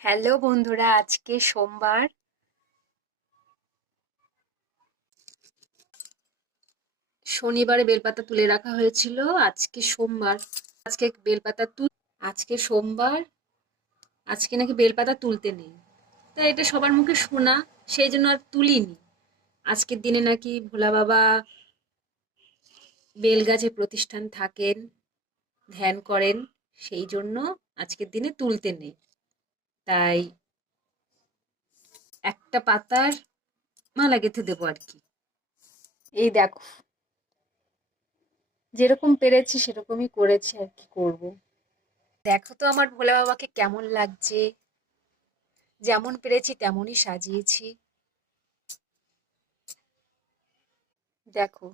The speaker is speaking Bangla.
হ্যালো বন্ধুরা, আজকে সোমবার। শনিবারে বেলপাতা তুলে রাখা হয়েছিল। আজকে সোমবার। আজকে বেলপাতা তুল আজকে সোমবার। আজকে নাকি বেলপাতা তুলতে নেই। তাই এটা সবার মুখে শোনা, সেই জন্য আর তুলিনি। আজকের দিনে নাকি ভোলা বাবা বেলগাছে প্রতিষ্ঠান থাকেন, ধ্যান করেন, সেই জন্য আজকের দিনে তুলতে নেই। তাই একটা পাতার মালা গেঁথে দেবো আর কি। এই দেখো, যেরকম পেরেছি সেরকমই করেছি, আর কি করব। দেখো তো আমার ভোলা বাবাকে কেমন লাগছে। যেমন পেরেছি তেমনই সাজিয়েছি। দেখো।